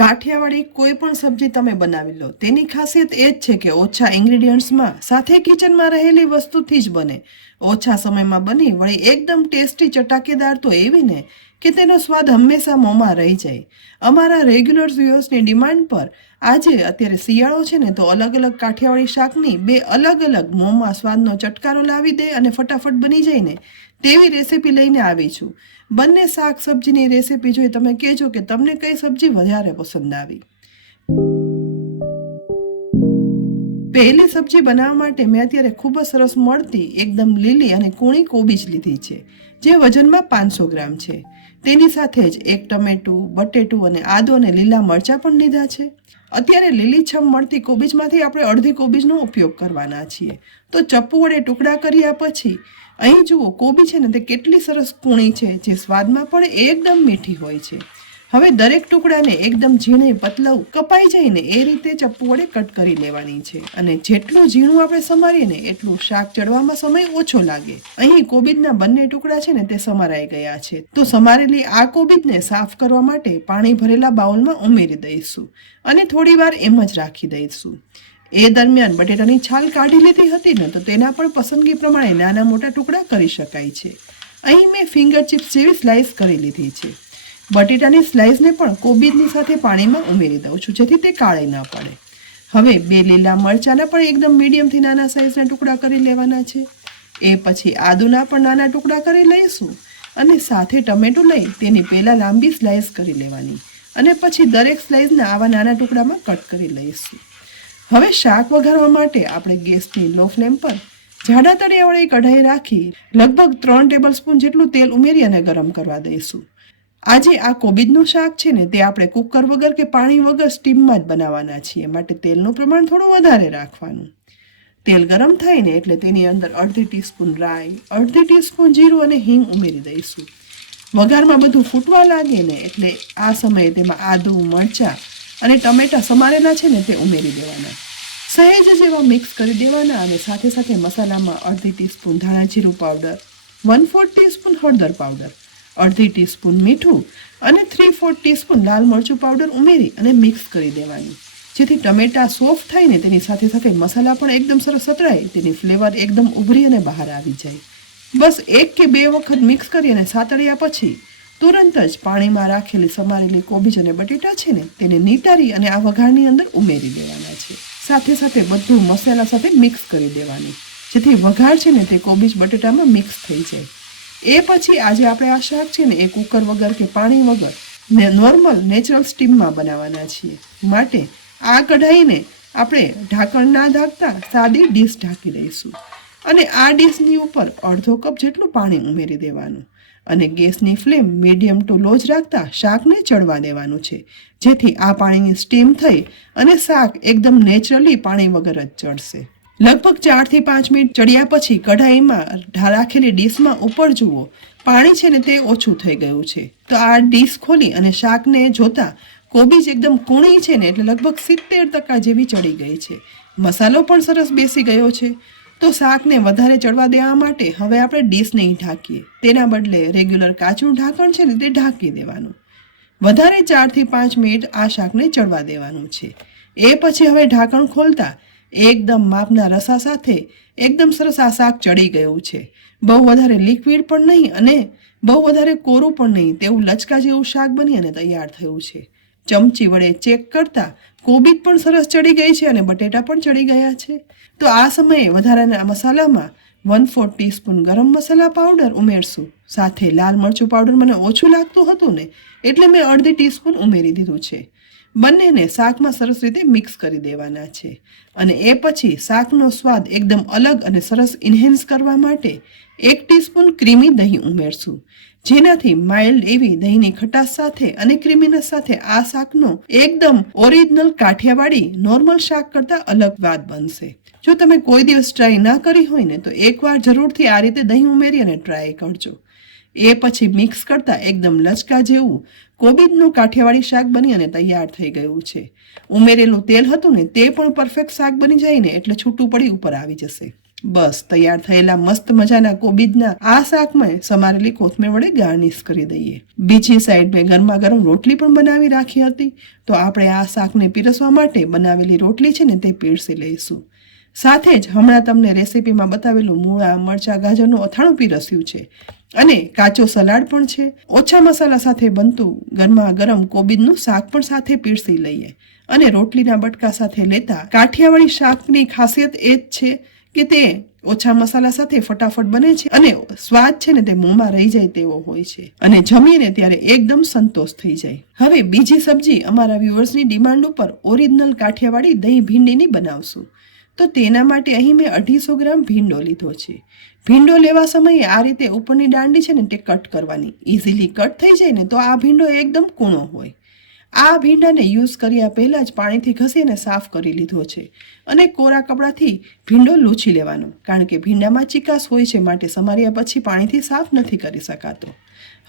કાઠિયાવાડી કોઈ પણ સબ્જી તમે બનાવી લો, તેની ખાસિયત એ જ છે કે ઓછા ઇન્ગ્રીડિયન્ટ્સમાં સાથે કિચનમાં રહેલી વસ્તુથી જ બને, ઓછા સમયમાં બની વળી એકદમ ટેસ્ટી ચટાકેદાર તો એવી ને કે તેનો સ્વાદ હંમેશા મોંમાં રહી જાય. અમારા રેગ્યુલર વ્યુઅર્સની ડિમાન્ડ પર આજે અત્યારે શિયાળો છે ને, તો અલગ અલગ કાઠિયાવાડી શાકની બે અલગ અલગ મોંમાં સ્વાદનો ચટકારો લાવી દે અને ફટાફટ બની જાય ને તેવી રેસીપી લઈને આવી છું. બંને શાક સબ્જીની રેસીપી જોઈ તમે કહેજો કે તમને કઈ સબ્જી વધારે પસંદ આવી. પહેલી સબ્જી બનાવવા માટે મેં અત્યારે ખૂબ જ સરસ મળતી એકદમ લીલી અને કૂણી કોબીજ લીધી છે, જે વજનમાં 500 ગ્રામ છે. તેની સાથે જ એક ટમેટું, બટેટું અને આદુ અને લીલા મરચાં પણ લીધા છે. અત્યારે લીલીછમ મળતી કોબીજમાંથી આપણે અડધી કોબીજનો ઉપયોગ કરવાના છીએ. તો ચપ્પુ વડે ટુકડા કર્યા પછી અહીં જુઓ કોબી છે ને તે કેટલી સરસ કૂણી છે, જે સ્વાદમાં પણ એકદમ મીઠી હોય છે. હવે દરેક ટુકડાને એકદમ ઝીણી પતલું કપાઈ જાય ને એ રીતે ચપ્પુ વડે કટ કરી લેવાની છે. અને જેટલું ઝીણું આપણે સમારીએ ને એટલું શાક ચડવામાં સમય ઓછો લાગે. અહીં કોબીજના બંને ટુકડા છે ને તે સમારાઈ ગયા છે. તો સમારેલી આ કોબીજને સાફ કરવા માટે પાણી ભરેલા બાઉલમાં ઉમેરી દઈશું અને થોડી વાર એમ જ રાખી દઈશું. એ દરમિયાન બટેટાની છાલ કાઢી લીધી હતી ને, તો તેના પણ પસંદગી પ્રમાણે નાના મોટા ટુકડા કરી શકાય છે. અહીં મેં ફિંગર ચિપ્સ જેવી સ્લાઇસ કરી લીધી છે. બટેટાની સ્લાઇસને પણ કોબીજની સાથે પાણીમાં ઉમેરી દઉં છું, જેથી તે કાળી ન પડે. હવે 2 લીલા મરચાંના પણ એકદમ મીડિયમથી નાના સાઇઝના ટુકડા કરી લેવાના છે. એ પછી આદુના પણ નાના ટુકડા કરી લઈશું અને સાથે ટમેટું લઈ તેની પહેલાં લાંબી સ્લાઇસ કરી લેવાની અને પછી દરેક સ્લાઇસના આવા નાના ટુકડામાં કટ કરી લઈશું. હવે શાક વઘારવા માટે આપણે ગેસની લો ફ્લેમ પર જાડા તળિયાવાળી કઢાઈ રાખી લગભગ 3 ટેબલ સ્પૂન જેટલું તેલ ઉમેરી અને ગરમ કરવા દઈશું. આજે આ કોબીજનું શાક છે ને તે આપણે કુકર વગર કે પાણી વગર સ્ટીમમાં જ બનાવવાના છીએ, માટે તેલનું પ્રમાણ થોડું વધારે રાખવાનું. તેલ ગરમ થાય ને એટલે તેની અંદર અડધી ટીસ્પૂન રાઈ, અડધી ટીસ્પૂન જીરું અને હિંગ ઉમેરી દઈશું. વઘારમાં બધું ફૂટવા લાગે ને એટલે આ સમયે તેમાં આદુ, મરચાં અને ટમેટાં સમારેલા છે ને તે ઉમેરી દેવાના. સહેજ જેવા મિક્સ કરી દેવાના અને સાથે સાથે મસાલામાં અડધી ટીસ્પૂન ધાણા જીરું પાવડર, 1/4 ટીસ્પૂન હળદર પાવડર, અડધી ટીસ્પૂન મીઠું અને 3/4 ટીસ્પૂન લાલ મરચું પાવડર ઉમેરી અને મિક્સ કરી દેવાની, જેથી ટમેટા સોફ્ટ થાય ને તેની સાથે સાથે મસાલા પણ એકદમ સરસ સતરાય, તેની ફ્લેવર એકદમ ઉભરી અને બહાર આવી જાય. બસ 1 કે 2 વખત મિક્સ કરી અને સાતળ્યા પછી તુરંત જ પાણીમાં રાખેલી સમારેલી કોબીજ અને બટેટા છે ને તેને નીતારી અને આ વઘારની અંદર ઉમેરી દેવાના છે. સાથે સાથે બધું મસાલા સાથે મિક્સ કરી દેવાની, જેથી વઘાર છે ને તે કોબીજ બટેટામાં મિક્સ થઈ જાય. એ પછી આજે આપણે આ શાક છે ને એ કુકર વગર કે પાણી વગર નોર્મલ નેચરલ સ્ટીમમાં બનાવવાના છીએ, માટે આ કઢાઈને આપણે ઢાંકણ ના ઢાંકતા સાદી ડીશ ઢાંકી દઈશું અને આ ડીશની ઉપર અડધો કપ જેટલું પાણી ઉમેરી દેવાનું અને ગેસની ફ્લેમ મીડિયમ ટુ લો જ રાખતા શાકને ચડવા દેવાનું છે, જેથી આ પાણીની સ્ટીમ થઈ અને શાક એકદમ નેચરલી પાણી વગર જ ચડશે. લગભગ 4 થી 5 મિનિટ ચડ્યા પછી કઢાઈમાં રાખેલી ડીશમાં ઉપર જુઓ પાણી છે ને તે ઓછું થઈ ગયું છે. તો આ ડીશ ખોલી અને શાકને જોતા કોબીજ એકદમ કૂણી છે ને એટલે લગભગ 70% જેવી ચડી ગઈ છે. મસાલો પણ સરસ બેસી ગયો છે. તો શાકને વધારે ચડવા દેવા માટે હવે આપણે ડીશ નહીં ઢાંકીએ, તેના બદલે રેગ્યુલર કાચું ઢાંકણ છે ને તે ઢાંકી દેવાનું. વધારે 4 થી 5 મિનિટ આ શાકને ચડવા દેવાનું છે. એ પછી હવે ઢાંકણ ખોલતા એકદમ માપના રસા સાથે એકદમ સરસ આ શાક ચડી ગયું છે. બહુ વધારે લિક્વિડ પણ નહીં અને બહુ વધારે કોરું પણ નહીં, તેવું લચકા જેવું શાક બની અને તૈયાર થયું છે. ચમચી વડે ચેક કરતા કોબીજ પણ સરસ ચડી ગઈ છે અને બટેટા પણ ચડી ગયા છે. તો આ સમયે વધારાના મસાલામાં 1/4 ટીસ્પૂન ગરમ મસાલા પાવડર ઉમેરશું. સાથે લાલ મરચું પાવડર મને ઓછું લાગતું હતું ને એટલે મેં અડધી ટીસ્પૂન ઉમેરી દીધું છે. બંનેને શાકમાં સરસ રીતે મિક્સ કરી દેવાના છે અને એ પછી શાકનો સ્વાદ એકદમ અલગ અને સરસ ઇન્હેન્સ કરવા માટે 1 ટીસ્પૂન ક્રીમી દહીં ઉમેરશું, જેનાથી માઇલ્ડ એવી દહીંની ખટાશ સાથે અને ક્રીમીનેસ સાથે આ શાકનો એકદમ ઓરિજિનલ કાઠિયાવાડી નોર્મલ શાક કરતાં અલગ સ્વાદ બનશે. જો તમે કોઈ દિવસ ટ્રાય ના કરી હોય ને તો એકવાર જરૂરથી આ રીતે દહીં ઉમેરી અને ટ્રાય કરજો. એ પછી મિક્સ કરતા એકદમ લચકા જેવું કોબીજનું કાઠિયાવાડી શાક બની અને તૈયાર થઈ ગયું છે. ઉમેરેલું તેલ હતું ને તે પણ પરફેક્ટ શાક બની જાય ને એટલે છૂટું પડી ઉપર આવી જશે. બસ તૈયાર થયેલા મસ્ત મજાના કોબીજના આ શાકમાં સમારેલી કોથમીર વડે ગાર્નિશ કરી દઈએ. બીજી સાઈડ મેં ગરમા ગરમ રોટલી પણ બનાવી રાખી હતી. તો આપણે આ શાકને પીરસવા માટે બનાવેલી રોટલી છે ને તે પીરસી લઈશું. સાથે જ હમણાં તમને રેસીપીમાં બતાવેલું મૂળા, મરચા, ગાજરનું અથાણું પીરસ્યું છે અને કાચો સલાડ પણ છે. ઓછા મસાલા સાથે બનતું ગરમા ગરમ કોબીજનું શાક પણ સાથે પીરસી લઈએ. અને રોટલીના બટકા સાથે લેતા કાઠિયાવાડી શાકની ખાસિયત એ જ છે કે તે ઓછા મસાલા સાથે ફટાફટ બને છે અને સ્વાદ છે ને તે મોંમાં રહી જાય તેવો હોય છે અને જમીને ત્યારે એકદમ સંતોષ થઈ જાય. હવે બીજી સબ્જી અમારા વ્યુઅર્સની ડિમાન્ડ ઉપર ઓરિજિનલ કાઠિયાવાડી દહીં ભીંડીની બનાવશું. તો તેના માટે અહીં મેં 250 ગ્રામ ભીંડો લીધો છે. ભીંડો લેવા સમયે આ રીતે ઉપરની દાંડી છે ને તે કટ કરવાની. ઇઝીલી કટ થઈ જાય ને તો આ ભીંડો એકદમ કૂણો હોય. આ ભીંડાને યુઝ કર્યા પહેલાં જ પાણીથી ઘસીને સાફ કરી લીધો છે અને કોરા કપડાથી ભીંડો લૂછી લેવાનો, કારણ કે ભીંડામાં ચીકાશ હોય છે, માટે સમાર્યા પછી પાણીથી સાફ નથી કરી શકાતો.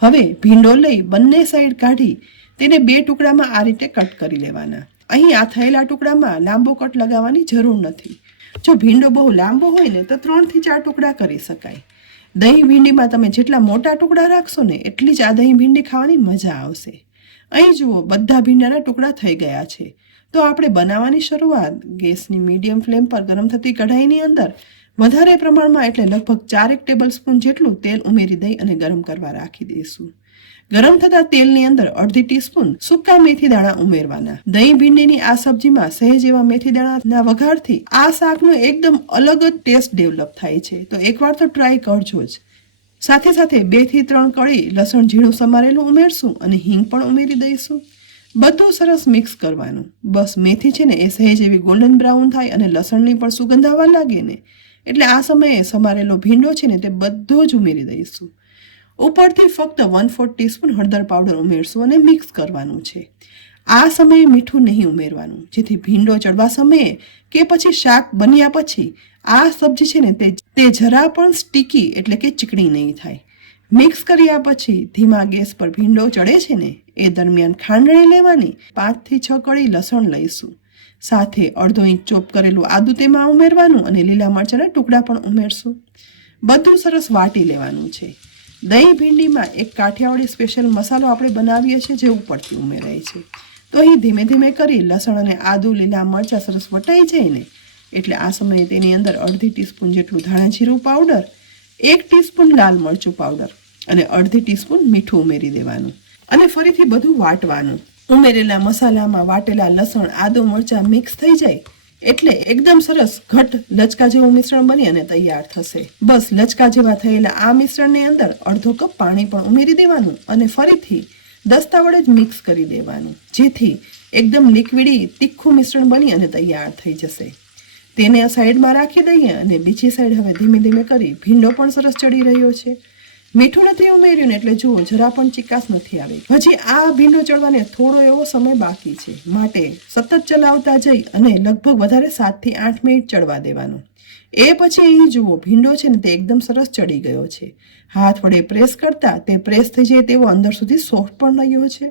હવે ભીંડો લઈ બંને સાઈડ કાઢી તેને 2 ટુકડામાં આ રીતે કટ કરી લેવાના. અહીં આ થયેલા ટુકડામાં લાંબો કટ લગાવવાની જરૂર નથી. જો ભીંડો બહુ લાંબો હોય ને તો 3 થી 4 ટુકડા કરી શકાય. દહીં ભીંડીમાં તમે જેટલા મોટા ટુકડા રાખશો ને એટલી જ આ દહીં ભીંડી ખાવાની મજા આવશે. અહીં જુઓ બધા ભીંડાના ટુકડા થઈ ગયા છે. તો આપણે બનાવવાની શરૂઆત ગેસની મીડિયમ ફ્લેમ પર ગરમ થતી કઢાઈની અંદર વધારે પ્રમાણમાં એટલે લગભગ 4 ટેબલ સ્પૂન જેટલું તેલ ઉમેરી દઈ અને ગરમ કરવા રાખી દઈશું. ગરમ થતા તેલની અંદર 1/2 ટીસ્પૂન સૂકા મેથી દાણા ઉમેરવાના. દહીં ભીંડીની આ સબ્જીમાં સહેજ એવા મેથી દાણાના વઘારથી આ શાકનો એકદમ અલગ જ ટેસ્ટ ડેવલપ થાય છે. તો એકવાર તો ટ્રાય કરજો જ. સાથે સાથે 2 થી 3 કળી લસણ ઝીણું સમારેલું ઉમેરશું અને હિંગ પણ ઉમેરી દઈશું. બધું સરસ મિક્સ કરવાનું. બસ મેથી છે ને એ સહેજ એવી ગોલ્ડન બ્રાઉન થાય અને લસણની પણ સુગંધ આવવા લાગે ને એટલે આ સમયે સમારેલો ભીંડો છે ને તે બધો જ ઉમેરી દઈશું. ઉપરથી ફક્ત 1/4 ટીસ્પૂન હળદર પાવડર ઉમેરશું અને મિક્સ કરવાનું છે. આ સમયે મીઠું નહીં ઉમેરવાનું, જેથી ભીંડો ચડવા સમયે કે પછી શાક બન્યા પછી આ સબ્જી છે ને તે જરા પણ સ્ટીકી એટલે કે ચીકણી નહીં થાય. મિક્સ કર્યા પછી ધીમા ગેસ પર ભીંડો ચડે છે ને એ દરમિયાન ખાંડણી લેવાની. 5 થી 6 કળી લસણ લઈશું. સાથે 1/2 ઇંચ ચોપ કરેલું આદુ તેમાં ઉમેરવાનું અને લીલા મરચાંના ટુકડા પણ ઉમેરશું. બધું સરસ વાટી લેવાનું છે. દહીં ભીંડીમાં એક કાઠિયાવાડી સ્પેશિયલ મસાલો આપણે બનાવીએ છીએ જે ઉપરથી ઉમેરાય છે. તો અહીં ધીમે ધીમે કરી લસણ અને આદુ, લીલા મરચાં સરસ વટાઈ જાય ને એટલે આ સમયે તેની અંદર 1/2 ટીસ્પૂન જેટલું ધાણા જીરું પાવડર, 1 ટીસ્પૂન લાલ મરચું પાવડર અને 1/2 ટીસ્પૂન મીઠું ઉમેરી દેવાનું અને ફરીથી બધું વાટવાનું. ઉમેરેલા મસાલામાં વાટેલા લસણ, આદુ, મરચાં મિક્સ થઈ જાય એટલે એકદમ સરસ ઘટ લચકા જેવું મિશ્રણ બની અને તૈયાર થશે. બસ લચકા જેવા થયેલા આ મિશ્રણની અંદર 1/2 કપ પાણી પણ ઉમેરી દેવાનું અને ફરીથી દસ્તા વડે જ મિક્સ કરી દેવાનું, જેથી એકદમ લિક્વિડી તીખું મિશ્રણ બની અને તૈયાર થઈ જશે. તેને સાઈડમાં રાખી દઈએ અને બીજી સાઈડ હવે ધીમે ધીમે કરી ભીંડો પણ સરસ ચડી રહ્યો છે. મીઠું નથી ઉમેર્યું ને એટલે જુઓ જરા પણ ચીકાશ નથી આવી. હજી આ ભીંડો ચડવાને થોડો એવો સમય બાકી છે, માટે સતત ચલાવતા જઈ અને લગભગ વધારે 7 થી 8 મિનિટ ચડવા દેવાનું. એ પછી અહીં જુઓ ભીંડો છે ને તે એકદમ સરસ ચડી ગયો છે. હાથ વડે પ્રેસ કરતા તે પ્રેસ થઈ જાય તેવો અંદર સુધી સોફ્ટ પણ રહ્યો છે.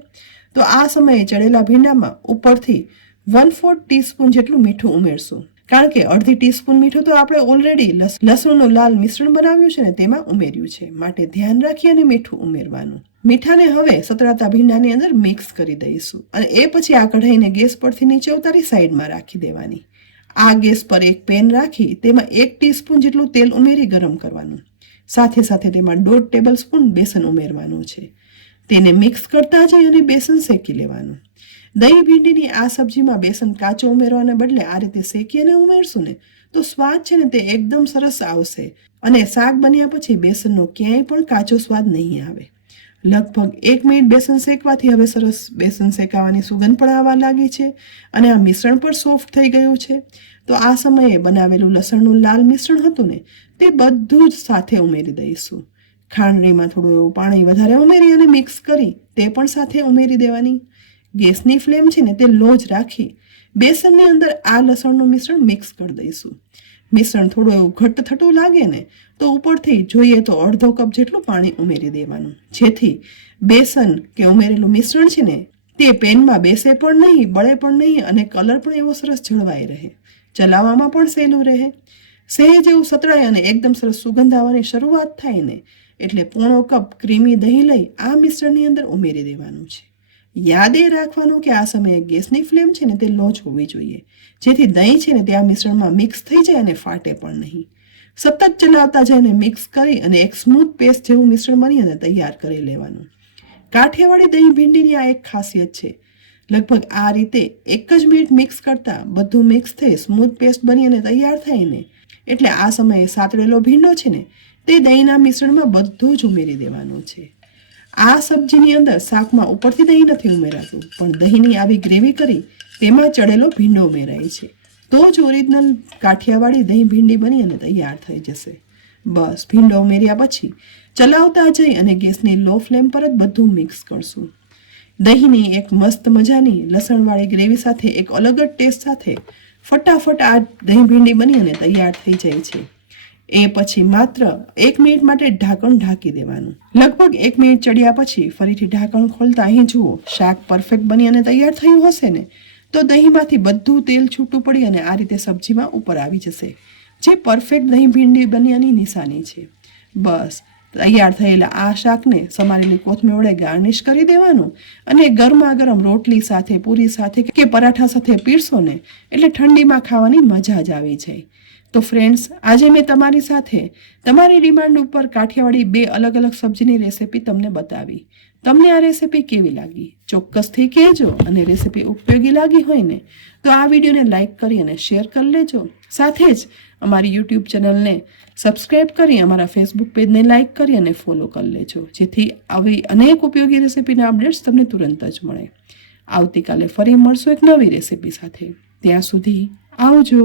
તો આ સમયે ચડેલા ભીંડામાં ઉપરથી 1/4 ટીસ્પૂન જેટલું મીઠું ઉમેરશું, કારણ કે 1/2 ટીસ્પૂન મીઠું તો આપણે ઓલરેડી લસણનું લાલ મિશ્રણ બનાવ્યું છે ને તેમાં ઉમેર્યું છે, માટે ધ્યાન રાખી અને મીઠું ઉમેરવાનું. મીઠાને હવે સતરાતા ભીંડાની અંદર મિક્સ કરી દઈશું અને એ પછી આ કઢાઈને ગેસ પરથી નીચે ઉતારી સાઈડમાં રાખી દેવાની. આ ગેસ પર એક પેન રાખી તેમાં 1 ટીસ્પૂન જેટલું તેલ ઉમેરી ગરમ કરવાનું. સાથે સાથે તેમાં 1/2 ટેબલ સ્પૂન બેસન ઉમેરવાનું છે. તેને મિક્સ કરતા જઈ અને બેસન શેકી લેવાનું. દહીં ભીંડીની આ સબ્જીમાં બેસન કાચો ઉમેરવાને બદલે આ રીતે શેકી અને ઉમેરશું ને તો સ્વાદ છે ને તે એકદમ સરસ આવશે અને શાક બન્યા પછી બેસનનો ક્યાંય પણ કાચો સ્વાદ નહીં આવે. લગભગ 1 મિનિટ બેસન શેકવાથી હવે સરસ બેસન શેકાવાની સુગંધ પણ આવવા લાગી છે અને આ મિશ્રણ પણ સોફ્ટ થઈ ગયું છે. તો આ સમયે બનાવેલું લસણનું લાલ મિશ્રણ હતું ને તે બધું જ સાથે ઉમેરી દઈશું. ખાંડણીમાં થોડું એવું પાણી વધારે ઉમેરી અને મિક્સ કરી તે પણ સાથે ઉમેરી દેવાની. ગેસની ફ્લેમ છે ને તે લો જ રાખી બેસનની અંદર આ લસણનું મિશ્રણ મિક્સ કરી દઈશું. મિશ્રણ થોડું એવું ઘટ્ટ થતું લાગે ને તો ઉપરથી જોઈએ તો 1/2 કપ જેટલું પાણી ઉમેરી દેવાનું, જેથી બેસન કે ઉમેરેલું મિશ્રણ છે ને તે પેનમાં બેસે પણ નહીં, બળે પણ નહીં અને કલર પણ એવો સરસ જળવાઈ રહે, ચલાવવામાં પણ સહેલું રહે. સહેજ એવું સતળાય અને એકદમ સરસ સુગંધ આવવાની શરૂઆત થાય ને એટલે પોણો કપ ક્રીમી દહીં લઈ આ મિશ્રણની અંદર ઉમેરી દેવાનું છે. યાદ એ રાખવાનું કે આ સમયે ગેસની ફ્લેમ છે ને તે લો જ હોવી જોઈએ, જેથી દહીં છે ને તે આ મિશ્રણમાં મિક્સ થઈ જાય અને ફાટે પણ નહીં. સતત ચલાવતા જઈને મિક્સ કરી અને એક સ્મૂથ પેસ્ટ જેવું મિશ્રણ બની અને તૈયાર કરી લેવાનું. કાઠિયાવાડી દહીં ભીંડીની આ એક ખાસિયત છે. લગભગ આ રીતે 1 જ મિનિટ મિક્સ કરતાં બધું મિક્સ થઈ સ્મૂથ પેસ્ટ બની અને તૈયાર થાય ને એટલે આ સમયે સાતળેલો ભીંડો છે ને તે દહીંના મિશ્રણમાં બધું જ ઉમેરી દેવાનું છે. આ સબ્જીની અંદર શાકમાં ઉપરથી દહીં નથી ઉમેરાતું, પણ દહીંની આવી ગ્રેવી કરી તેમાં ચડેલો ભીંડો ઉમેરાય છે. તો જ ઓરિજિનલ કાઠિયાવાડી દહીં ભીંડી બની અને તૈયાર થઈ જશે. બસ ભીંડો ઉમેર્યા પછી ચલાવતા જઈ અને ગેસની લો ફ્લેમ પર જ બધું મિક્સ કરશું. દહીંની એક મસ્ત મજાની લસણવાળી ગ્રેવી સાથે એક અલગ જ ટેસ્ટ સાથે ફટાફટ આ દહીં ભીંડી બની અને તૈયાર થઈ જાય છે. એ પછી માત્ર 1 મિનિટ માટે ઢાંકણ ઢાંકી દેવાનું. લગભગ 1 મિનિટ ચડ્યા પછી ફરીથી ઢાંકણ ખોલતા અહીં જુઓ શાક પરફેક્ટ બની અને તૈયાર થયું હશે ને તો દહીંમાંથી બધું તેલ છૂટું પડી અને આ રીતે સબ્જીમાં ઉપર આવી જશે, જે પરફેક્ટ દહીં ભીંડી બન્યાની નિશાની છે. બસ તૈયાર થયેલા આ શાકને સમારેલી કોથમીર વડે ગાર્નિશ કરી દેવાનું અને ગરમા ગરમ રોટલી સાથે, પૂરી સાથે કે પરાઠા સાથે પીરસો ને એટલે ઠંડીમાં ખાવાની મજા જ આવી જાય. તો ફ્રેન્ડ્સ, આજે મેં તમારી સાથે તમારી ડિમાન્ડ ઉપર કાઠિયાવાડી 2 અલગ અલગ સબ્જીની રેસિપી તમને બતાવી. તમને આ રેસિપી કેવી લાગી ચોક્કસથી કહેજો, અને રેસિપી ઉપયોગી લાગી હોય ને તો આ વિડીયોને લાઇક કરી અને શેર કરી લેજો. સાથે જ અમારી યુટ્યુબ ચેનલને સબસ્ક્રાઈબ કરી અમારા ફેસબુક પેજને લાઇક કરી અને ફોલો કરી લેજો, જેથી આવી અનેક ઉપયોગી રેસિપીના અપડેટ્સ તમને તુરંત જ મળે. આવતીકાલે ફરી મળશું એક નવી રેસિપી સાથે. ત્યાં સુધી આવજો.